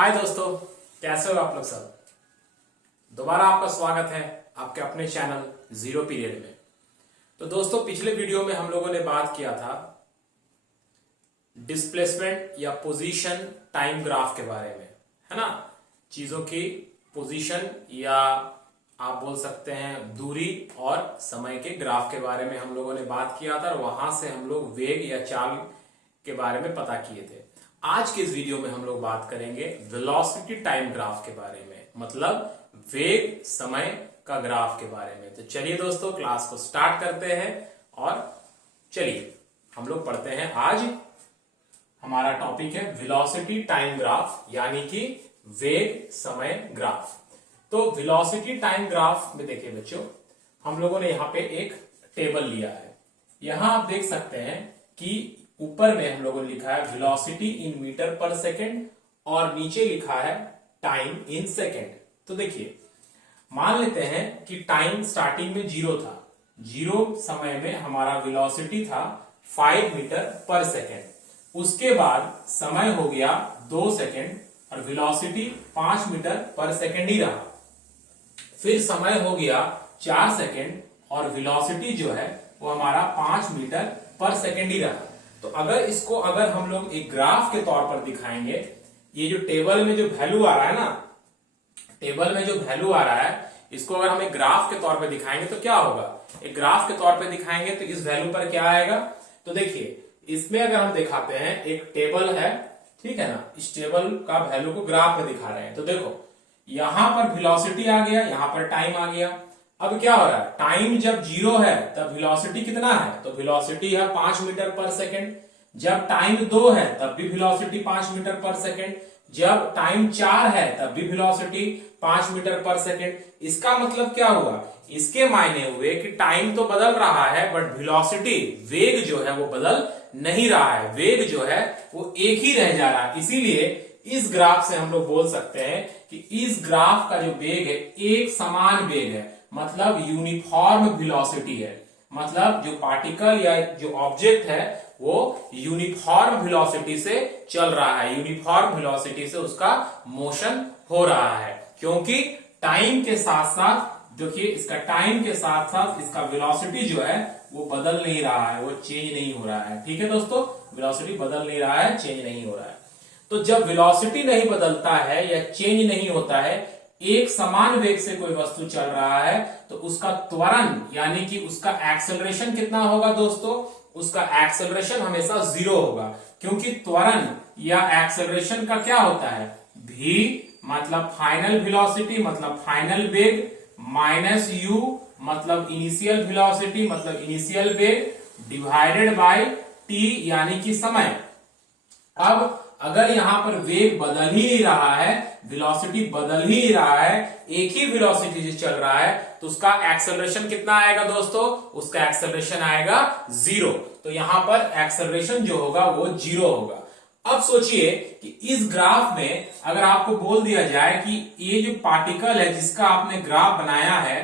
हाय दोस्तों, कैसे हो आप लोग सब। दोबारा आपका स्वागत है आपके अपने चैनल जीरो पीरियड में। तो दोस्तों, पिछले वीडियो में हम लोगों ने बात किया था डिस्प्लेसमेंट या पोजीशन टाइम ग्राफ के बारे में, है ना। चीजों की पोजीशन या आप बोल सकते हैं दूरी और समय के ग्राफ के बारे में हम लोगों ने बात किया था और वहां से हम लोग वेग या चाल के बारे में पता किए थे। आज के इस वीडियो में हम लोग बात करेंगे वेलोसिटी टाइम ग्राफ के बारे में, मतलब वेग समय का ग्राफ के बारे में। तो चलिए दोस्तों, क्लास को स्टार्ट करते हैं और चलिए हम लोग पढ़ते हैं। आज हमारा टॉपिक है वेलोसिटी टाइम ग्राफ, यानी कि वेग समय ग्राफ। तो वेलोसिटी टाइम ग्राफ में देखिए बच्चों, हम लोगों ने यहां पे एक टेबल लिया है। यहां आप देख सकते हैं कि ऊपर में हम लोगों ने लिखा है वेलोसिटी इन मीटर पर सेकेंड और नीचे लिखा है टाइम इन सेकेंड। तो देखिए, मान लेते हैं कि टाइम स्टार्टिंग में 0 था। 0 समय में हमारा वेलोसिटी था 5 मीटर पर सेकेंड। उसके बाद समय हो गया 2 सेकेंड और वेलोसिटी 5 मीटर पर सेकेंड ही रहा। फिर समय हो गया 4 सेकेंड और वेलोसिटी जो है वो हमारा 5 मीटर पर सेकेंड ही रहा। तो अगर हम लोग एक ग्राफ के तौर पर दिखाएंगे, ये जो टेबल में जो वैल्यू आ रहा है ना, टेबल में जो वैल्यू आ रहा है, इसको अगर हम एक ग्राफ के तौर पर दिखाएंगे तो क्या होगा। एक ग्राफ के तौर पर दिखाएंगे तो इस वैल्यू पर क्या आएगा। तो देखिए, इसमें अगर हम दिखाते हैं, एक टेबल है, ठीक है ना। इस टेबल का वैल्यू को ग्राफ में दिखा रहे हैं। तो देखो, यहां पर वेलोसिटी आ गया, यहां पर टाइम आ गया। अब क्या हो रहा है, टाइम जब 0 है तब वेलोसिटी कितना है, तो वेलोसिटी है 5 मीटर पर सेकेंड। जब टाइम 2 है तब भी वेलोसिटी 5 मीटर पर सेकेंड। जब टाइम 4 है तब भी वेलोसिटी 5 मीटर पर सेकेंड। इसका मतलब क्या हुआ, इसके मायने हुए कि टाइम तो बदल रहा है बट वेलोसिटी, वेग जो है वो बदल नहीं रहा है। वेग जो है वो एक ही रह जा रहा है। इसीलिए इस ग्राफ से हम लोग बोल सकते हैं कि इस ग्राफ का जो वेग है एक समान वेग है, मतलब यूनिफॉर्म वेलोसिटी है। मतलब जो पार्टिकल या जो ऑब्जेक्ट है वो यूनिफॉर्म वेलोसिटी से चल रहा है, यूनिफॉर्म वेलोसिटी से उसका मोशन हो रहा है। क्योंकि टाइम के साथ साथ, देखिए इसका टाइम के साथ साथ इसका वेलोसिटी जो है वो बदल नहीं रहा है, वो चेंज नहीं हो रहा है। ठीक है दोस्तों, वेलोसिटी बदल नहीं रहा है, चेंज नहीं हो रहा है। तो जब वेलोसिटी नहीं बदलता है या चेंज नहीं होता है, एक समान वेग से कोई वस्तु चल रहा है, तो उसका त्वरण यानी कि उसका एक्सेलरेशन कितना होगा दोस्तों, उसका एक्सेलरेशन हमेशा 0 होगा। क्योंकि त्वरण या एक्सेलरेशन का क्या होता है, v मतलब फाइनल वेलोसिटी मतलब फाइनल वेग, माइनस u मतलब इनिशियल वेलोसिटी मतलब इनिशियल वेग, डिवाइडेड बाय t यानी कि समय। अब अगर यहां पर वेग बदल ही नहीं रहा है, वेलोसिटी बदल ही नहीं रहा है, एक ही वेलोसिटी से चल रहा है, तो उसका एक्सेलरेशन कितना आएगा दोस्तों, उसका एक्सेलरेशन आएगा 0। तो यहां पर एक्सेलरेशन जो होगा वो 0 होगा। अब सोचिए कि इस ग्राफ में अगर आपको बोल दिया जाए कि ये जो पार्टिकल है जिसका आपने ग्राफ बनाया है,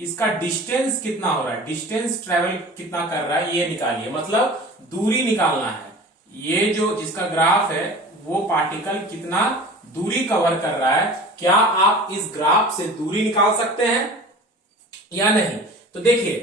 इसका डिस्टेंस कितना हो रहा है, डिस्टेंस ट्रेवल कितना कर रहा है, ये निकालिए, मतलब दूरी निकालना है। ये जो जिसका ग्राफ है वो पार्टिकल कितना दूरी कवर कर रहा है, क्या आप इस ग्राफ से दूरी निकाल सकते हैं या नहीं। तो देखिए,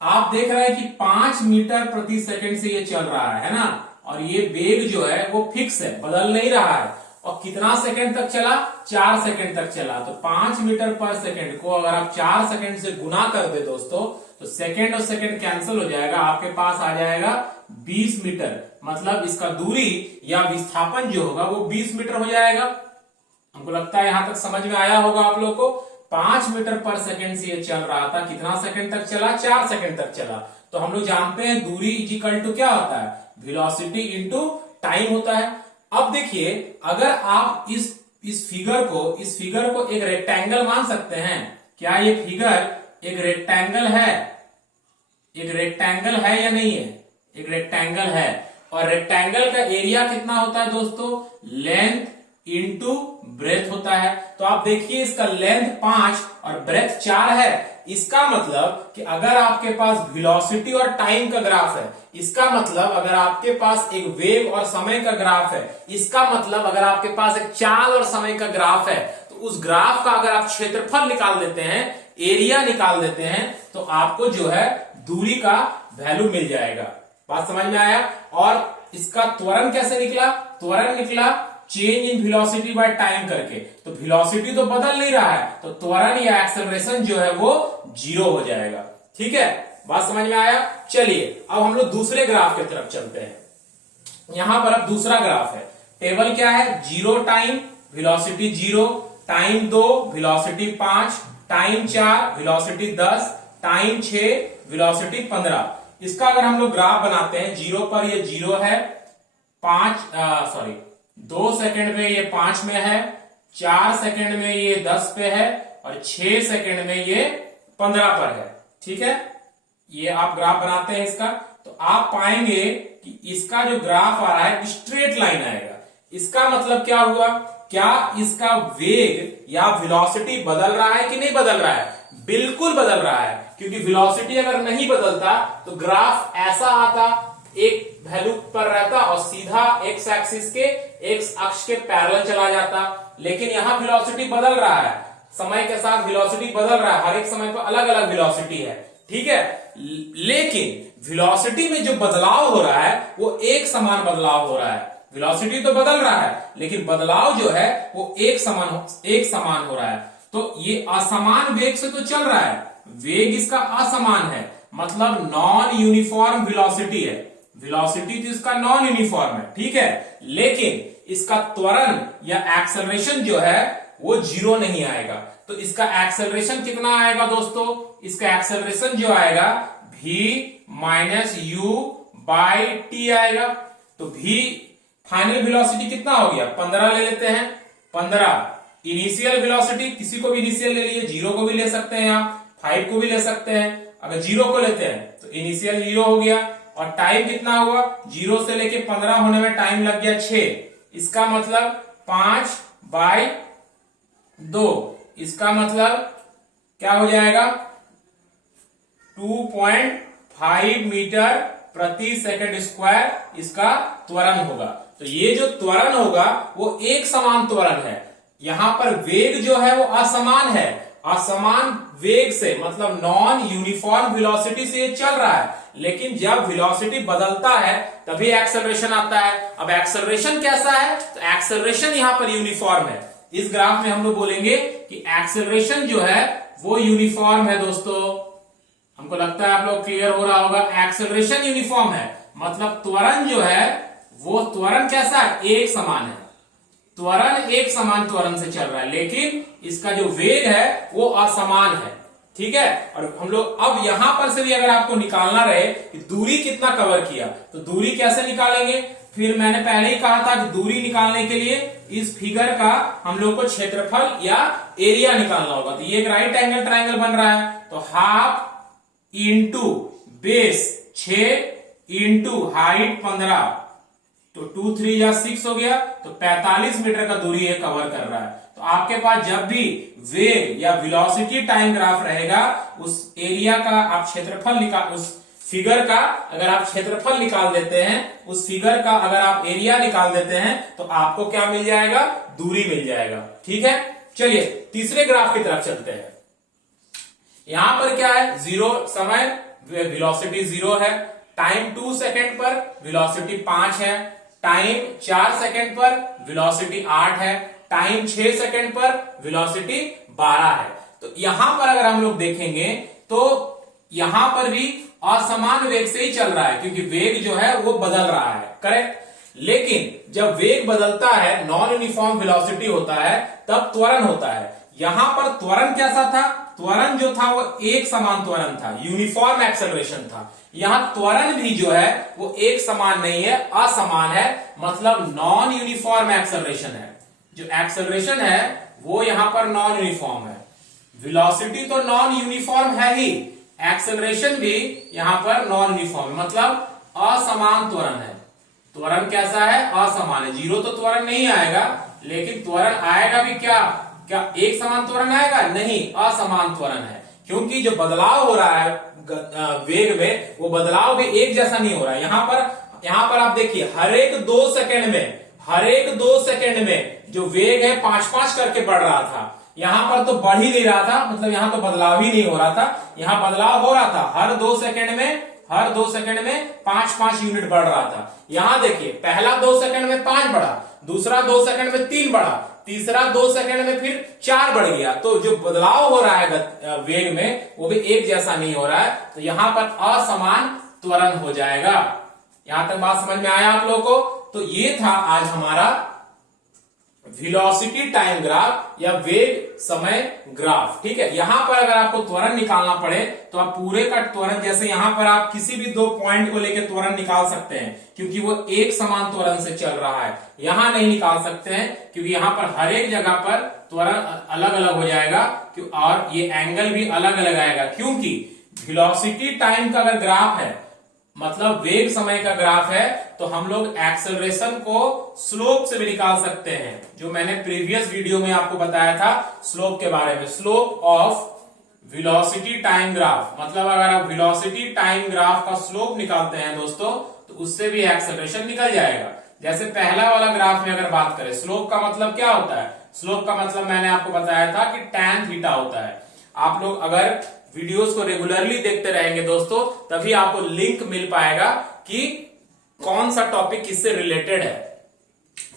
आप देख रहे हैं कि 5 मीटर प्रति सेकंड से ये चल रहा है ना, और ये वेग जो है वो फिक्स है, बदल नहीं रहा है। और कितना सेकंड तक चला, 4 सेकंड तक चला। तो 5 मीटर पर सेकंड को अगर आप 4 सेकंड से गुना कर दे दोस्तों, तो सेकंड और सेकंड कैंसिल हो जाएगा, आपके पास आ जाएगा 20 मीटर। मतलब इसका दूरी या विस्थापन जो होगा वो 20 मीटर हो जाएगा। हमको लगता है यहां तक समझ में आया होगा आप लोग को। 5 मीटर पर सेकंड से ये चल रहा था, कितना सेकंड तक चला, 4 सेकंड तक चला। तो हम लोग जानते हैं दूरी इज इक्वल टू क्या होता है, वेलोसिटी इंटू टाइम होता है। अब देखिए, अगर आप इस फिगर को एक रेक्टेंगल मान सकते हैं, क्या ये फिगर एक रेक्टेंगल है, एक रेक्टेंगल है या नहीं है, एक रेक्टेंगल है। और रेक्टेंगल का एरिया कितना होता है दोस्तों, लेंथ इंटू ब्रेथ होता है। तो आप देखिए इसका लेंथ 5 और ब्रेथ 4 है। इसका मतलब कि अगर आपके पास वेलोसिटी और टाइम का ग्राफ है, इसका मतलब अगर आपके पास एक वेग और समय का ग्राफ है, इसका मतलब अगर आपके पास एक चाल और समय का ग्राफ है, तो उस ग्राफ का अगर आप क्षेत्रफल निकाल देते हैं, एरिया निकाल देते हैं, तो आपको जो है दूरी का वैल्यू मिल जाएगा। बात समझ में आया? और इसका त्वरण कैसे निकला? त्वरण निकला change in velocity by time करके। तो वेलोसिटी तो बदल नहीं रहा है, तो त्वरण या एक्सेलरेशन जो है वो 0 हो जाएगा। ठीक है, बात समझ में आया? चलिए अब हम लोग दूसरे ग्राफ की तरफ चलते हैं। यहां पर अब दूसरा ग्राफ है। टेबल क्या है? 0 time velocity 0, time 2 velocity 5, time 4 velocity 10, time 6 velocity 15। इसका अगर हम लोग ग्राफ बनाते हैं, 0 पर ये 0 है, 2 सेकंड में ये 5 में है, 4 सेकंड में ये 10 पे है और 6 सेकंड में ये 15 पर है। ठीक है, ये आप ग्राफ बनाते हैं इसका, तो आप पाएंगे कि इसका जो ग्राफ आ रहा है स्ट्रेट लाइन आएगा। इसका मतलब क्या हुआ? क्या इसका वेग या वेलोसिटी बदल रहा है कि नहीं बदल रहा है? बिल्कुल बदल रहा है, क्योंकि वेलोसिटी अगर नहीं बदलता तो ग्राफ ऐसा आता, एक वैल्यू पर रहता और सीधा एक्स एक्सिस के एक्स अक्ष के पैरेलल चला जाता। लेकिन यहां वेलोसिटी बदल रहा है, समय के साथ वेलोसिटी बदल रहा है, हर एक समय पर अलग अलग वेलोसिटी है। ठीक है, लेकिन वेलोसिटी में जो बदलाव हो रहा है वो एक समान बदलाव हो रहा है। वेलोसिटी तो बदल रहा है, लेकिन बदलाव जो है वो एक समान हो रहा है। तो ये असमान वेग से तो चल रहा है, वेग इसका असमान है, मतलब नॉन यूनिफॉर्म वेलोसिटी है। वेलोसिटी तो इसका नॉन यूनिफॉर्म है, ठीक है, लेकिन इसका त्वरण या एक्सेलरेशन जो है वो 0 नहीं आएगा। तो इसका एक्सेलरेशन कितना आएगा दोस्तों? इसका एक्सेलरेशन जो आएगा v minus u by T आएगा। तो v फाइनल वेलोसिटी कितना हो गया? 15 ले लेते हैं, 15। इनिशियल वेलोसिटी, किसी को भी इनिशियल ले लिए, 0 को भी ले सकते हैं आप, 5 को भी ले सकते हैं। अगर 0 को लेते हैं तो इनिशियल 0 हो गया, और टाइम कितना हुआ? 0 से लेके 15 होने में टाइम लग गया 6। इसका मतलब 5 बाई 2, इसका मतलब क्या हो जाएगा? 2.5 मीटर प्रति सेकंड स्क्वायर इसका त्वरण होगा। तो ये जो त्वरण होगा वो एक समान त्वरण है। यहां पर वेग जो है वो असमान है, असमान वेग से मतलब नॉन यूनिफॉर्म वेलोसिटी से ये चल रहा है। लेकिन जब वेलोसिटी बदलता है तभी एक्सेलरेशन आता है। अब एक्सेलरेशन कैसा है? तो एक्सेलरेशन यहां पर यूनिफॉर्म है। इस ग्राफ में हम लोग बोलेंगे कि एक्सेलरेशन जो है वो यूनिफॉर्म है। दोस्तों हमको लगता है आप लोग क्लियर हो रहा होगा, एक्सेलरेशन यूनिफॉर्म है, मतलब त्वरण जो है वो त्वरण कैसा है? एक समान है। त्वरण एक समान त्वरण से चल रहा है, लेकिन इसका जो वेग है वो असमान है। ठीक है, और हम लोग अब यहां पर से भी अगर आपको निकालना रहे कि दूरी कितना कवर किया, तो दूरी कैसे निकालेंगे? फिर मैंने पहले ही कहा था कि दूरी निकालने के लिए इस फिगर का हम लोग को क्षेत्रफल या एरिया निकालना होगा। तो ये एक राइट एंगल ट्राइंगल बन रहा है, तो half into base 6 into height 15, तो 2 3 या 6 हो गया, तो 45 मीटर का दूरी ये कवर कर रहा है। तो आपके पास जब भी वेग या वेलोसिटी टाइम ग्राफ रहेगा, उस एरिया का आप क्षेत्रफल निकाल, उस फिगर का अगर आप क्षेत्रफल निकाल देते हैं, उस फिगर का अगर आप एरिया निकाल देते हैं, तो आपको क्या मिल जाएगा? दूरी मिल जाएगा। ठीक है, चलिए तीसरे ग्राफ की तरफ चलते हैं। यहां पर क्या है? 0 समय, वेलोसिटी 0 है, टाइम 2 सेकेंड पर वेलोसिटी 5 है, टाइम 4 सेकेंड पर वेलोसिटी 8 है, टाइम 6 सेकेंड पर वेलोसिटी 12 है। तो यहां पर अगर हम लोग देखेंगे तो यहां पर भी असमान वेग से ही चल रहा है, क्योंकि वेग जो है वो बदल रहा है, करेक्ट। लेकिन जब वेग बदलता है, नॉन यूनिफॉर्म वेलोसिटी होता है, तब त्वरण होता है। यहां पर त्वरण कैसा था? त्वरण जो था वो एक समान त्वरण था, यूनिफॉर्म एक्सेलरेशन था। यहां त्वरण भी जो है वो एक समान नहीं है, असमान है, मतलब नॉन यूनिफॉर्म एक्सेलरेशन है। जो एक्सेलरेशन है वो यहां पर नॉन यूनिफॉर्म है। वेलोसिटी तो नॉन यूनिफॉर्म है ही, एक्सेलरेशन भी यहां पर नॉन यूनिफॉर्म है, मतलब असमान त्वरण है। त्वरण कैसा है? असमान है। 0 तो त्वरण नहीं आएगा, लेकिन त्वरण आएगा भी क्या, क्या एक समान त्वरण आएगा? नहीं, असमान त्वरण है, क्योंकि जो बदलाव हो रहा है वेग में, वो बदलाव भी एक जैसा नहीं हो रहा है। यहां पर आप देखिए, हर एक 2 सेकंड में जो वेग है 5-5 करके बढ़ रहा था, यहां पर तो बढ़ ही नहीं रहा था, मतलब यहां तो बदलाव ही नहीं हो रहा था। यहां बदलाव हो रहा था, हर 2 सेकंड में 5-5 यूनिट बढ़ रहा था। यहां देखिए, पहला 2 सेकंड में 5 बढ़ा, दूसरा 2 सेकंड में 3 बढ़ा, तीसरा 2 सेकंड में फिर 4 बढ़ गया। तो जो बदलाव हो रहा है वेग में, वो भी एक जैसा नहीं हो रहा है, तो यहां पर असमान त्वरण हो जाएगा। यहां तक बात समझ में आया आप लोगों को? तो ये था आज हमारा वेलोसिटी टाइम ग्राफ या वेग समय ग्राफ। ठीक है, यहां पर अगर आपको त्वरण निकालना पड़े तो आप पूरे का त्वरण, जैसे यहां पर आप किसी भी 2 पॉइंट को लेकर त्वरण निकाल सकते हैं, क्योंकि वो एक समान त्वरण से चल रहा है। यहां नहीं निकाल सकते हैं, क्योंकि यहां पर हर एक जगह पर त्वरण अलग अलग हो जाएगा, और ये एंगल भी अलग अलग आएगा, क्योंकि वेलोसिटी टाइम का अगर ग्राफ है, मतलब वेग समय का ग्राफ है, तो हम लोग एक्सेलरेशन को स्लोप से भी निकाल सकते हैं, जो मैंने प्रीवियस वीडियो में आपको बताया था स्लोप के बारे में। Slope of velocity time graph, मतलब अगर आप वेलोसिटी टाइम ग्राफ का स्लोप निकालते हैं दोस्तों, तो उससे भी एक्सेलरेशन निकल जाएगा। जैसे पहला वाला ग्राफ में अगर बात करें, स्लोप का मतलब क्या होता है? स्लोप का मतलब मैंने आपको बताया था कि tan थीटा होता है। आप लोग अगर वीडियोस को रेगुलरली देखते रहेंगे दोस्तों, तभी आपको लिंक मिल पाएगा कि कौन सा टॉपिक किससे रिलेटेड है।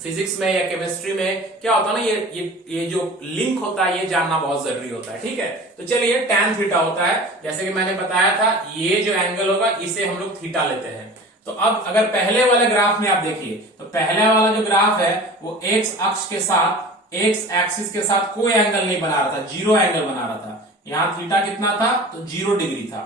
फिजिक्स में या केमिस्ट्री में क्या होता है ना, ये जो लिंक होता है, ये जानना बहुत जरूरी होता है। ठीक है, तो चलिए, tan थीटा होता है, जैसे कि मैंने बताया था, ये जो एंगल होगा इसे हम लोग थीटा लेते हैं। तो अब अगर पहले वाले ग्राफ में आप देखिए, तो पहले वाला जो ग्राफ है वो एक्स अक्ष के साथ, एक्स एक्सिस के साथ कोई एंगल नहीं बना रहा था, 0 एंगल बना रहा था। यहां थीटा कितना था? तो 0 डिग्री था।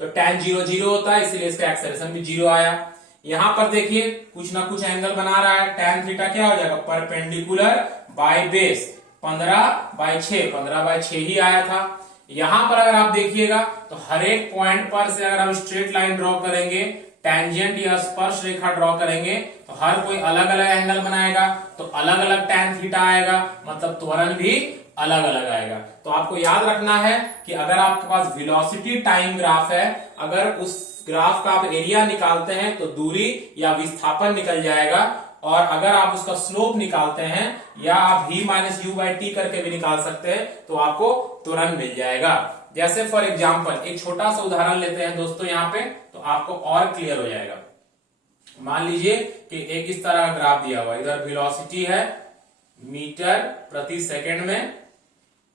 तो tan 0 0 होता है, इसलिए इसका एक्सेलरेशन भी 0 आया। यहां पर देखिए, कुछ ना कुछ एंगल बना रहा है, tan थीटा क्या हो जाएगा? परपेंडिकुलर बाय बेस, 15/6 ही आया था। यहां पर अगर आप देखिएगा, तो हर एक पॉइंट पर से अगर हम स्ट्रेट लाइन ड्रॉ करेंगे, टेंजेंट या स्पर्श रेखा ड्रॉ करेंगे, तो हर कोई अलग अलग एंगल बनाएगा, तो अलग अलग tan थीटा आएगा, मतलब त्वरण भी अलग अलग आएगा। तो आपको याद रखना है कि अगर आपके पास वेलोसिटी टाइम ग्राफ है, अगर उस ग्राफ का आप एरिया निकालते हैं तो दूरी या विस्थापन निकल जाएगा, और अगर आप उसका स्लोप निकालते हैं, या आप v-u/t करके भी निकाल सकते हैं, तो आपको त्वरण मिल जाएगा। जैसे फॉर एग्जाम्पल एक छोटा सा उदाहरण लेते हैं दोस्तों यहाँ पे, तो आपको और क्लियर हो जाएगा। मान लीजिए कि एक इस तरह का ग्राफ दिया हुआ, इधर वेलोसिटी है मीटर प्रति सेकंड में,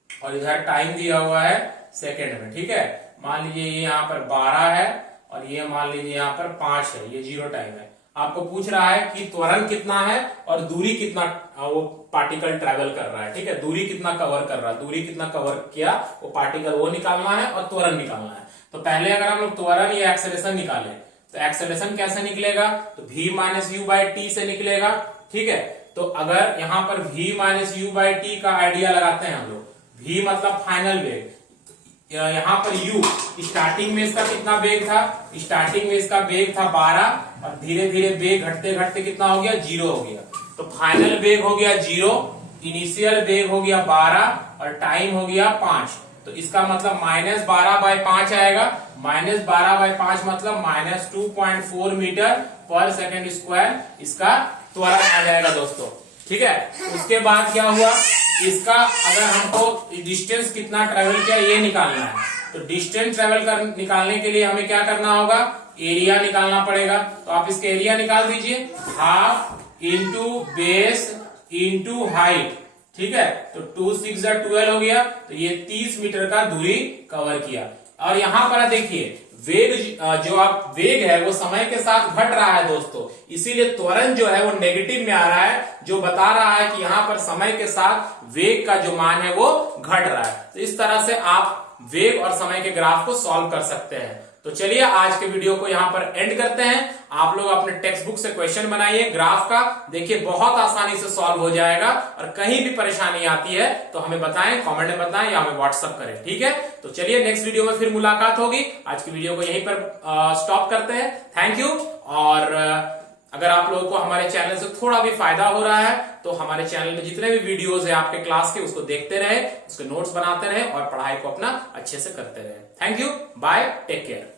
और इधर टाइम दिया हुआ है सेकंड में। ठीक है, मान लीजिए ये यहाँ पर 12 है, और ये मान लीजिए यहाँ पर 5 है, ये 0 टाइम है। आपको पूछ रहा है कि त्वरण कितना है और दूरी कितना वो पार्टिकल ट्रेवल कर रहा है। ठीक है, दूरी कितना कवर कर रहा है, दूरी कितना कवर किया वो पार्टिकल, वो निकालना है, और त्वरण निकालना है। तो पहले अगर हम लोग त्वरण या एक्सेलरेशन निकालें, तो एक्सेलरेशन कैसे निकलेगा? तो v-u/t से निकलेगा। ठीक है, तो अगर यहां पर v-u/t का आइडिया लगाते हैं हम लोग, v मतलब फाइनल वेग, यहां पर u स्टार्टिंग में इसका कितना वेग था? स्टार्टिंग में इसका वेग था 12, और धीरे धीरे वेग घटते घटते कितना हो गया? 0 हो गया। तो फाइनल वेग हो गया 0, इनिशियल वेग हो गया 12, और टाइम हो गया 5। तो इसका मतलब -12/5 आएगा। -12/5 मतलब -2.4 मीटर पर सेकंड स्क्वायर इसका त्वरण आ जाएगा दोस्तों। ठीक है, उसके बाद क्या हुआ? इसका अगर हमको डिस्टेंस कितना ट्रेवल किया ये निकालना है, तो डिस्टेंस ट्रेवल निकालने के लिए हमें क्या करना होगा? एरिया निकालना पड़ेगा। तो आप इसके एरिया निकाल दीजिए, half into base into height. ठीक है, तो 2 6 12 हो गया, तो ये 30 मीटर का दूरी कवर किया। और यहां पर देखिए, वेग जो आप वेग है वो समय के साथ घट रहा है दोस्तों, इसीलिए त्वरण जो है वो नेगेटिव में आ रहा है, जो बता रहा है कि यहां पर समय के साथ वेग का जो मान है वो घट रहा है। तो इस तरह से आप वेग और समय के ग्राफ को सॉल्व कर सकते हैं। तो चलिए आज के वीडियो को यहां पर एंड करते हैं। आप लोग अपने टेक्स्ट बुक से क्वेश्चन बनाइए ग्राफ का, देखिए बहुत आसानी से सॉल्व हो जाएगा। और कहीं भी परेशानी आती है तो हमें बताएं, कमेंट में बताएं या हमें व्हाट्सअप करें। ठीक है, तो चलिए नेक्स्ट वीडियो में फिर मुलाकात होगी। आज की वीडियो को यहीं पर स्टॉप करते हैं। थैंक यू, और अगर आप लोगों को हमारे चैनल से थोड़ा भी फायदा हो रहा है तो हमारे चैनल में जितने भी वीडियोस है आपके क्लास के उसको देखते रहे, उसके नोट्स बनाते रहे और पढ़ाई को अपना अच्छे से करते रहे। Thank you, bye, take care.